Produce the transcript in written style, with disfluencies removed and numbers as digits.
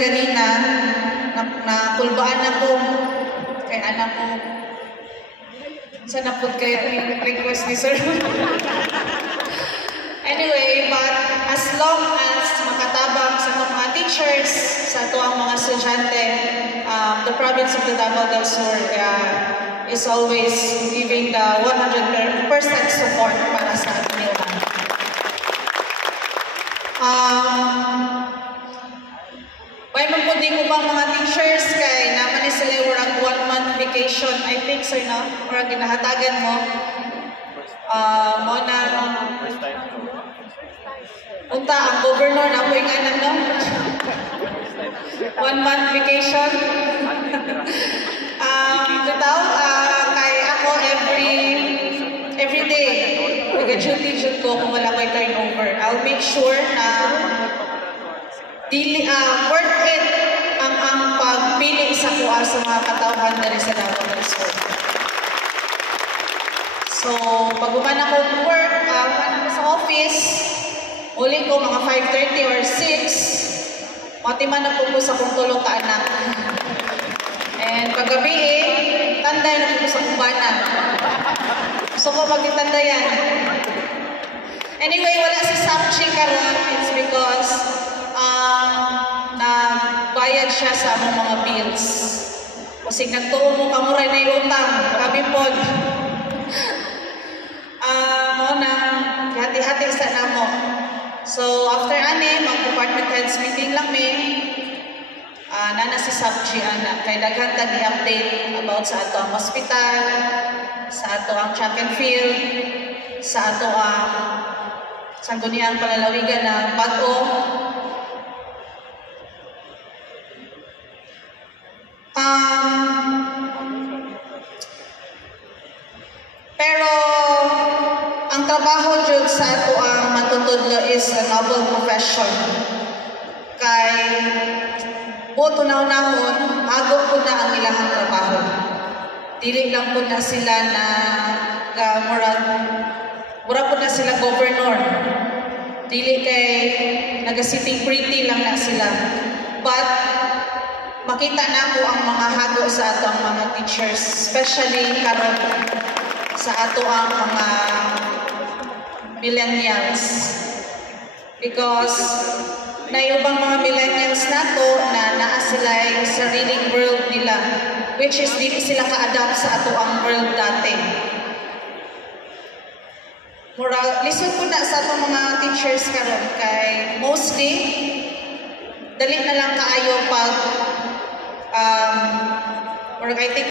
ganina, nakulbaan ako kay anak ko. Sana po kaya yung request ni Sir. Anyway, but as long as makatabang sa mga teachers, sa tuwang mga estudyante, the province of the Davao del Sur is always giving the 100% support para sa ating may mapudi ko ba mga teachers kay naman ni sila warang 1-month vacation, I think so, no? Or ginahatagan mo. Mo na unta ang governor na po yung anak, no? 1-month vacation. Kay ako every day, nag-duty ko kung wala ko yung turnover. I'll make sure na worth it ang pagpili sa kuha sa mga katauhan na rin sa Davao del Sur. So, pag uman ako work, sa office, uli ko mga 5:30 or 6, matiman na po sa kong tulong ka anak. And paggabi tanday na po sa kubanan. Gusto ko magtitanda yan. Anyway, wala si Sapchi karon. It's because nagbayad siya sa among mga bills. Kasi nagtuo mo kamuray na yung utang. Grabe po. Hati-hati sa namo. So, after mag-department heads meeting lang nana si Sapchi anak. Kay daghan tag i-update about sa ato ang hospital, sa ato ang track and field, sa ato ang sangguniang palalawigan ng bago. Pero ang trabaho jud sa ato ang matutudlo is a noble profession. Kay buto naunahon, ago po na ang ilahang trabaho. Dili lang po na sila na mura po na sila governor. Dili kay naga-sitting pretty lang na sila. But makita na po ang mga hago sa ato ang mga teachers, especially karon sa ato ang mga millennials. Because naiubang mga millennials nato na naa sila yung sariling world nila, which is dili sila ka-adapt sa ato ang world dati. Lisod po na sa ato mga teachers karon kay mostly dali na lang kaayo pag I think